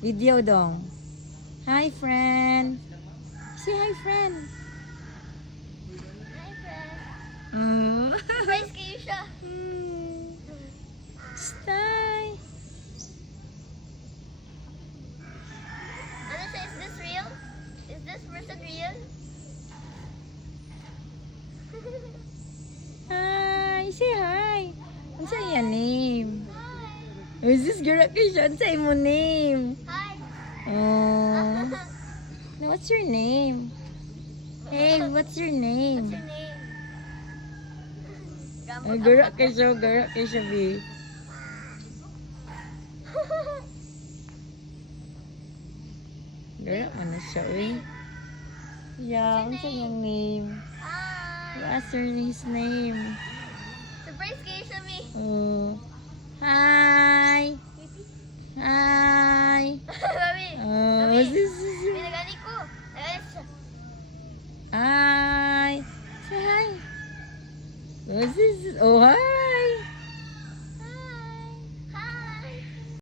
Video dong. Hi, friend. Say hi, friend. Hi, friend. Mm. Surprise kayo siya. Stay. Ano siya? Is this real? Is this person real? Hi. Say hi. Ano sa iya name? Hi. Is this girl kay siya? Ano sa imo name? Hi. Oh. Now, what's your name? Hey, what's your What's name? your name? Ay, gara kay siya, B. Gara man na siya, uy. Yeah, ano sa iyang name? You Hi. asked her his name. Surprise kayo siya, Mi. Oh. Hi. Hi. Mami. Oh, Mami. this Mi, nagani ko. Nagani siya. Hi. Say hi. What's this? Oh, hi.